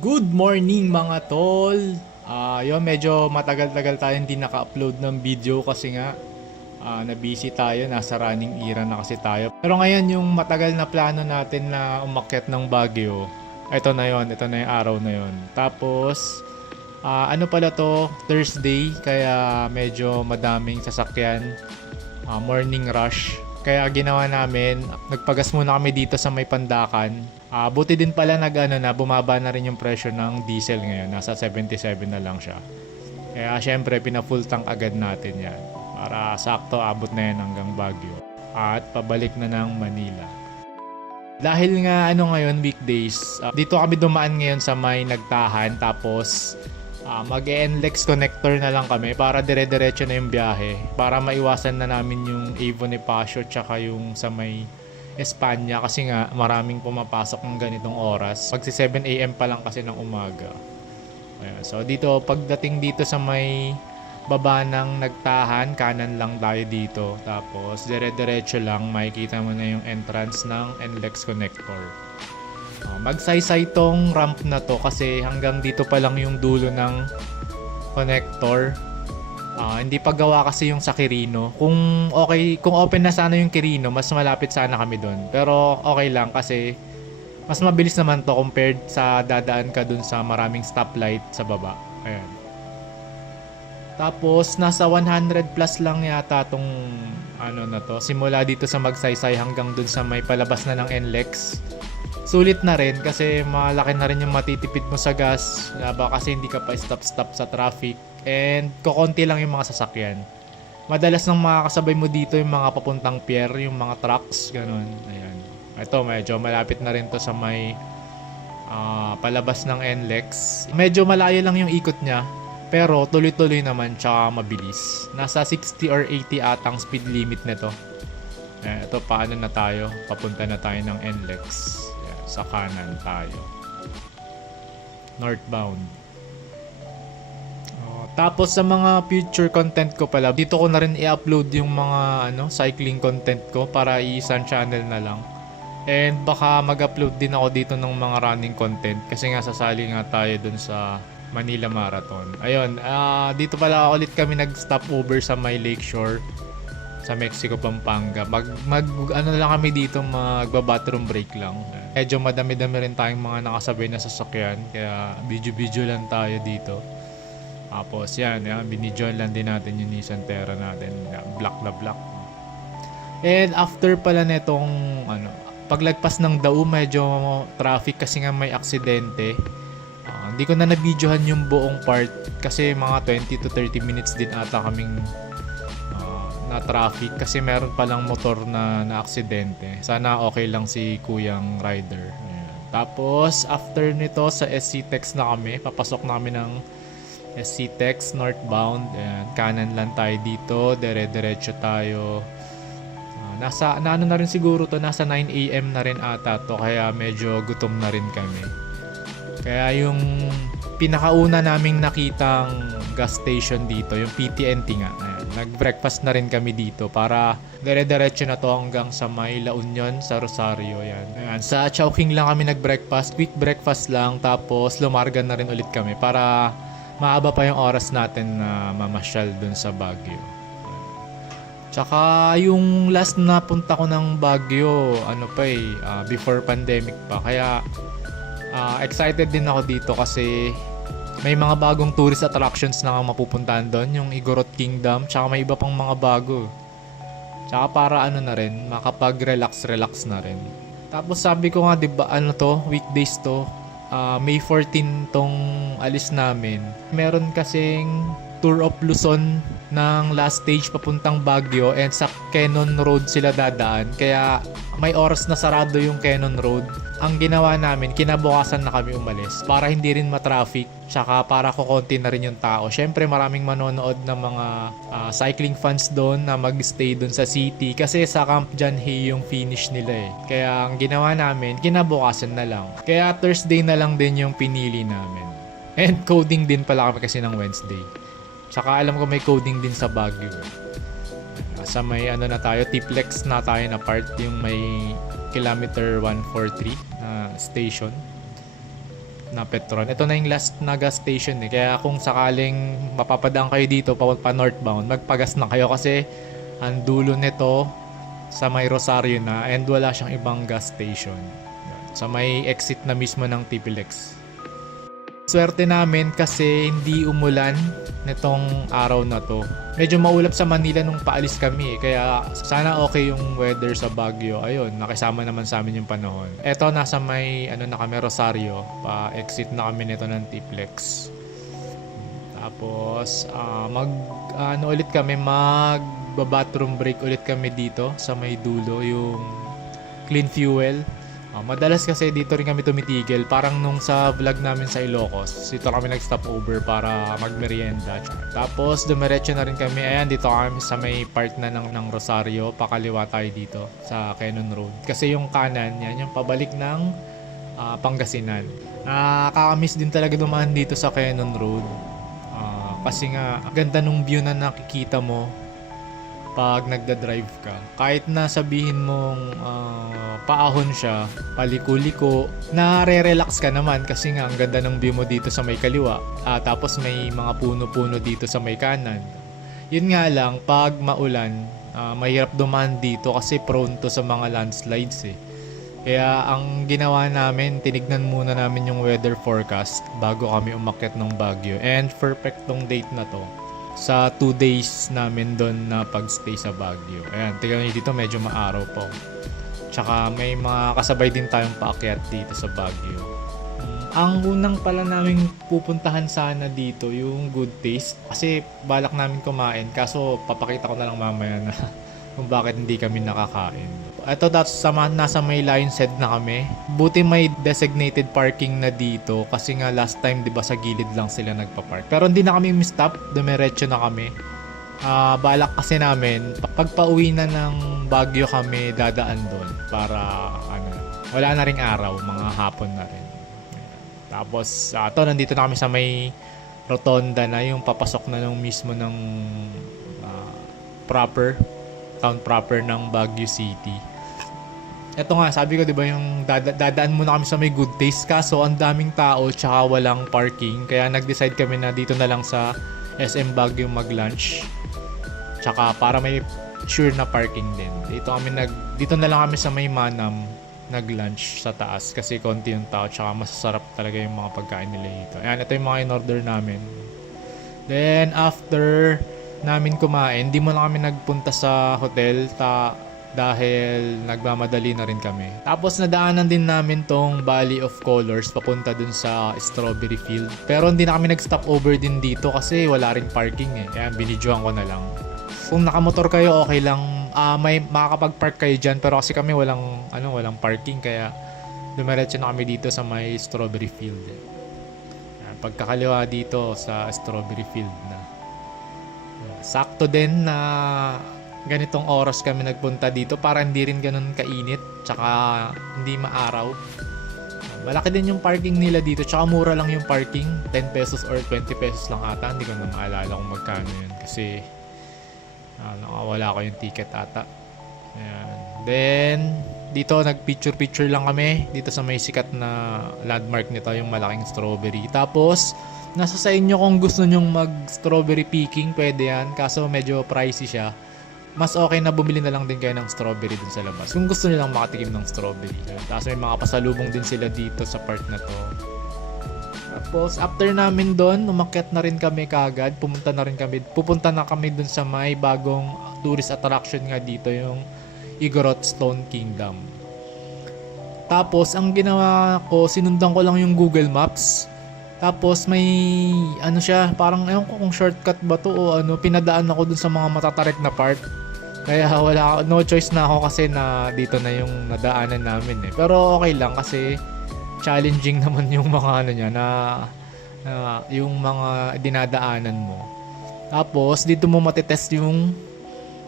Good morning mga tol! Yun, medyo matagal-tagal tayo hindi naka-upload ng video kasi nga na-busy tayo, nasa running era na kasi tayo. Pero ngayon yung matagal na plano natin na umakyat ng Baguio, ito na yon, ito na yung araw na yon. Tapos, ano pala to, Thursday, kaya medyo madaming sasakyan, morning rush. Kaya ginawa namin, nagpagas muna kami dito sa may Pandakan. Buti din pala bumaba na rin yung presyo ng diesel ngayon. Nasa 77 na lang siya. Kaya syempre, pina-full tank agad natin yan. Para sakto, abot na yan hanggang Baguio. At pabalik na ng Manila. Dahil nga ngayon, weekdays, dito kami dumaan ngayon sa may Nagtahan. Tapos, mag-NLEX connector na lang kami para dire-diretso na yung biyahe. Para maiwasan na namin yung Avon Bonifacio tsaka yung sa may Espanya kasi nga maraming pumapasok ng ganitong oras. Magsi 7 AM pa lang kasi ng umaga. Ayan. So dito, pagdating dito sa may baba ng Nagtahan, kanan lang tayo dito. Tapos dire-diretso lang, makikita mo na yung entrance ng NLEX connector. Magsaysay tong ramp na to kasi hanggang dito pa lang yung dulo ng connector. Hindi pa gawa kasi yung sa Quirino. Kung open na sana yung Quirino, mas malapit sana kami doon. Pero okay lang kasi mas mabilis naman to compared sa dadaan ka dun sa maraming stoplight sa baba. Ayan. Tapos nasa 100 plus lang yata tong na to. Simula dito sa Magsaysay hanggang dun sa may palabas na ng NLEX. Sulit na rin kasi malaki na rin yung matitipid mo sa gas. Kasi hindi ka pa stop sa traffic. And kukonti lang yung mga sasakyan. Madalas nang makakasabay mo dito yung mga papuntang pier, yung mga trucks, ganun. Ayan. Ito, medyo malapit na rin to sa may palabas ng NLEX. Medyo malayo lang yung ikot niya. Pero tuloy-tuloy naman tsaka mabilis. Nasa 60 or 80 atang speed limit nito. Ito, paano na tayo? Papunta na tayo ng NLEX. Ayan, sa kanan tayo. Northbound. Tapos sa mga future content ko pala, dito ko na rin i-upload yung mga cycling content ko para isang channel na lang. And baka mag-upload din ako dito ng mga running content kasi nga sasali nga tayo dun sa Manila Marathon. Ayun, dito pala ulit kami nag-stop over sa may Lakeshore sa Mexico, Pampanga. Lang kami dito, magba-bathroom break lang. Medyo madami-dami rin tayong mga nakasabay na sasakyan kaya video-video lang tayo dito. Tapos yan, binidyoan lang din natin yung Nissan Terra natin, black na black. And after pala netong paglagpas ng Dao, medyo traffic kasi nga may aksidente. Hindi ko na nabidyohan yung buong part kasi mga 20 to 30 minutes din ata kaming na traffic kasi meron palang motor na aksidente. Sana okay lang si kuyang rider. Ayan. Tapos after nito sa SC Tex na kami, papasok namin ng SC Tex northbound. Ayan, kanan lang tayo dito, dire-diretso tayo. Nasa na rin siguro to, nasa 9 AM na rin ata to, kaya medyo gutom na rin kami. Kaya yung pinakauna naming nakitang gas station dito, yung PTNT nga. Ayan, nag-breakfast na rin kami dito para dire-diretso na to hanggang sa may La Union sa Rosario. Ayan, sa Chowking lang kami nag-breakfast, quick breakfast lang, tapos lumarga na rin ulit kami para maaba pa yung oras natin na mamasyal dun sa Baguio. Tsaka yung last na punta ko ng Baguio, before pandemic pa. Kaya excited din ako dito kasi may mga bagong tourist attractions na mapupuntahan doon. Yung Igorot Kingdom, tsaka may iba pang mga bago. Tsaka para na rin, makapag-relax na rin. Tapos sabi ko nga, diba, weekdays to. May 14 tong alis namin. Meron kasing Tour of Luzon ng last stage papuntang Baguio and sa Quezon Road sila dadaan. Kaya may oras na sarado yung Quezon Road. Ang ginawa namin, kinabukasan na kami umalis para hindi rin matraffic tsaka para kukonti na rin yung tao. Syempre maraming manonood ng mga cycling fans doon na magstay doon sa city kasi sa Camp Janhay yung finish nila eh. Kaya ang ginawa namin, kinabukasan na lang. Kaya Thursday na lang din yung pinili namin. And coding din pala kami kasi ng Wednesday. Tsaka alam ko may coding din sa Baguio. Sa may na tayo, Tiplex na tayo na part, yung may kilometer 143 na station. na Petron. Ito na yung last na gas station eh. Kaya kung sakaling mapapadaan kayo dito pa northbound, magpagas na kayo kasi ang dulo nito sa may Rosario na and wala siyang ibang gas station. Sa may exit na mismo ng TPLEX. Swerte namin kasi hindi umulan nitong araw na to. Medyo maulap sa Manila nung paalis kami kaya sana okay yung weather sa Baguio. Ayun, nakisama naman sa amin yung panahon. Eto, nasa may na kami, Rosario. Pa-exit na kami nito ng TPLEX. Tapos ulit kami, mag-bathroom break ulit kami dito sa may dulo, yung clean fuel. Madalas kasi dito rin kami tumitigil, parang nung sa vlog namin sa Ilocos, dito kami nag-stop over para magmerienda. Tapos dumiretso na rin kami, ayan, dito kami sa may part na ng Rosario, pakaliwa tayo dito sa Quezon Road. Kasi yung kanan, yan yung pabalik ng Pangasinan. Nakakamiss din talaga dumaan dito sa Quezon Road. Kasi nga, ganda nung view na nakikita mo pag nagda-drive ka. Kahit na sabihin mong paahon siya, paliko-liko, nare-relax ka naman kasi nga ang ganda ng view mo dito sa may kaliwa. Tapos may mga puno-puno dito sa may kanan. Yun nga lang, pag maulan, mahirap dumaan dito kasi prone to sa mga landslides eh. Kaya ang ginawa namin, tinignan muna namin yung weather forecast bago kami umakyat ng Baguio. And perfect tong date na to sa 2 days namin doon na pagstay sa Baguio. Ayan, tignan nyo dito, medyo maaraw po. Tsaka may mga kasabay din tayong paakyat dito sa Baguio. Ang unang pala namin pupuntahan sana dito yung Good Taste. Kasi balak namin kumain, kaso papakita ko na lang mamaya na kung bakit hindi kami nakakain. Ito, nasa may Lion's Head na kami. Buti may designated parking na dito kasi nga last time 'di ba sa gilid lang sila nagpa-park. Pero hindi na kami mi-stop, dumiretso na kami. Balak kasi namin pag pauwi na ng Baguio kami dadaan doon para wala na ring araw, mga hapon na rin. Tapos nandito na kami sa may rotonda na yung papasok na nung mismo ng town proper ng Baguio City. Ito nga, sabi ko 'di ba yung dadaan muna kami sa may Good Taste, kaso ang daming tao tsaka walang parking, kaya nag-decide kami na dito na lang sa SM Baguio mag-lunch. Tsaka para may sure na parking din. Dito na lang kami sa may Manam nag-lunch sa taas kasi konti yung tao tsaka masasarap talaga yung mga pagkain nila dito. Ayan, ito yung mga in-order namin. Then after namin kumain, di mo na kami nagpunta sa hotel dahil nagmamadali na rin kami. Tapos nadaanan din namin tong Valley of Colors papunta dun sa Strawberry Field. Pero hindi na kami nag-stop over din dito kasi wala ring parking eh. Kaya binidyohan ko na lang. Kung nakamotor kayo, okay lang. May makakapag-park kayo dyan, pero kasi kami walang parking, kaya dumiretso na kami dito sa may Strawberry Field. Pagkakaliwa dito sa Strawberry Field na. Sakto din na ganitong oras kami nagpunta dito para hindi rin ganun kainit tsaka hindi maaraw. Malaki din yung parking nila dito tsaka mura lang yung parking, 10 pesos or 20 pesos lang ata, hindi ko na maalala kung magkano yun kasi nakawala ko yung ticket ata. Ayan. Then dito nagpicture lang kami dito sa may sikat na landmark nito, yung malaking strawberry. Tapos nasa sa inyo kung gusto nyong mag strawberry picking, pwede yan, kaso medyo pricey siya. Mas okay na bumili na lang din kayo ng strawberry dun sa labas kung gusto nilang makatikim ng strawberry. Tapos may mga pasalubong din sila dito sa part na to. Tapos after namin doon, umakyat na rin kami kagad. Pupunta na kami dun sa may bagong tourist attraction nga dito, yung Igorot Stone Kingdom. Tapos ang ginawa ko, sinundan ko lang yung Google Maps. Tapos may siya, parang ewan ko kung shortcut ba to o pinadaan ako dun sa mga matatarik na part. Kaya no choice na ako kasi na dito na yung nadaanan namin eh. Pero okay lang kasi challenging naman yung mga niya na yung mga dinadaanan mo. Tapos dito mo matitest yung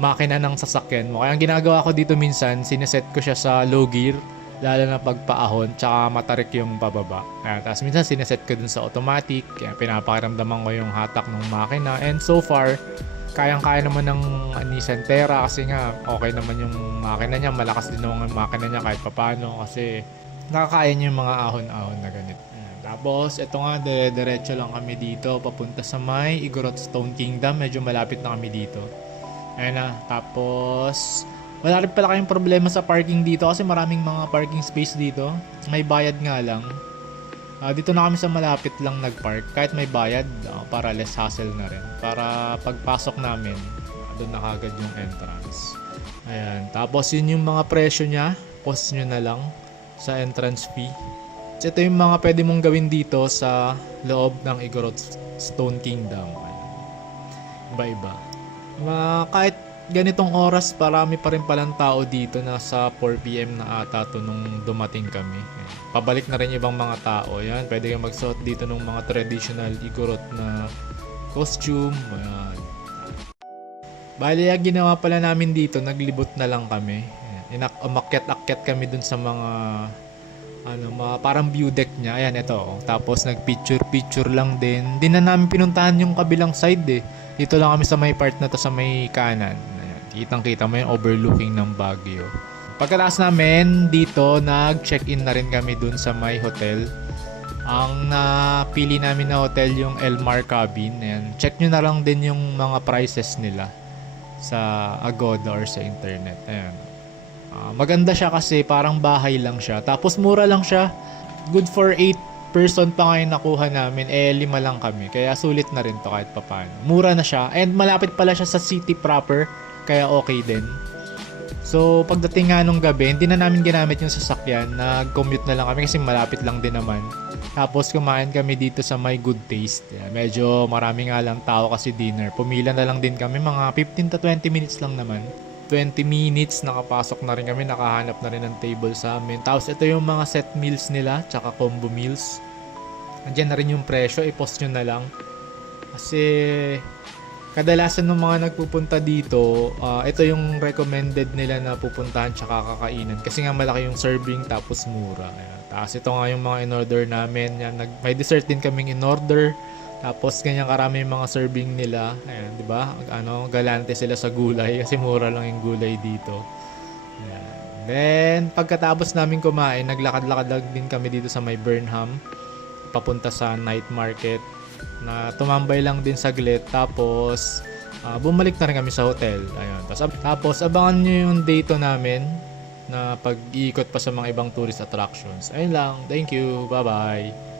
makina ng sasakyan mo. Kaya ang ginagawa ko dito minsan, sineset ko siya sa low gear, lalo na pagpaahon, tsaka matarik yung pababa. Tapos minsan sineset ko dun sa automatic, kaya pinapakiramdaman ko yung hatak ng makina. And so far, kayang-kaya naman ng Nissan Terra kasi nga okay naman yung makina niya, malakas din naman yung makina niya kahit papano kasi nakakaya niya yung mga ahon-ahon na ganito. Tapos, ito nga, diretso lang kami dito, papunta sa may Igorot Stone Kingdom. Medyo malapit na kami dito. Ayan na. Tapos, wala rin pala kayong problema sa parking dito kasi maraming mga parking space dito. May bayad nga lang. Dito na kami sa malapit lang nagpark. Kahit may bayad, para less hassle na rin. Para pagpasok namin, doon na kagad yung entrance. Ayan. Tapos, yun yung mga presyo niya. Post nyo na lang sa entrance fee. So, ito yung mga pwede mong gawin dito sa loob ng Igorot Stone Kingdom. Iba-iba. Kahit ganitong oras, parami pa rin palang tao dito. Nasa 4 PM na ata to nung dumating kami. Ayan. Pabalik na rin ibang mga tao. Ayan, pwede kang magsuot dito ng mga traditional Igorot na costume. Ayan. Bali, ginawa pala namin dito, naglibot na lang kami. Umakyat-akyat kami dun sa mga parang view deck niya. Ayan, ito. Tapos nagpicture-picture lang din. Di na namin pinuntahan yung kabilang side eh. Dito lang kami sa may part na to sa may kanan. Ayan, kitang-kita mo yung overlooking ng Baguio. Pagkatapos namin dito, nag-check-in na rin kami dun sa may hotel. Ang napili namin na hotel yung Elmar Cabin. Ayan, check nyo na lang din yung mga prices nila sa Agoda or sa internet. Ayan. Maganda siya kasi parang bahay lang siya. Tapos mura lang siya. Good for 8 person pa ngayon nakuha namin. 5 lang kami. Kaya sulit na rin to kahit papaano. Mura na siya. And malapit pala siya sa city proper. Kaya okay din. So pagdating nga nung gabi, hindi na namin ginamit yung sasakyan. Nag-commute na lang kami kasi malapit lang din naman. Tapos kumain kami dito sa may Good Taste. Medyo marami nga lang tao kasi dinner. Pumila na lang din kami. Mga 15 to 20 minutes lang naman. 20 minutes, nakapasok na rin kami, nakahanap na rin ng table sa amin. Tapos ito yung mga set meals nila, tsaka combo meals. Andiyan na rin yung presyo, i-post nyo na lang. Kasi kadalasan ng mga nagpupunta dito, ito yung recommended nila na pupuntahan tsaka kakainan. Kasi nga malaki yung serving tapos mura. Ayan. Tapos ito nga yung mga in-order namin. Yan, may dessert din kaming in-order. Tapos ganyan karami yung mga serving nila. Ayan, 'di ba? Galante sila sa gulay kasi mura lang yung gulay dito. Ayan. Then pagkatapos namin kumain, naglakad-lakad din kami dito sa may Burnham papunta sa night market. Na tumambay lang din saglit tapos bumalik na rin kami sa hotel. Ayun. Tapos abangan niyo yung date namin na pag-iikot pa sa mga ibang tourist attractions. Ayun lang. Thank you. Bye-bye.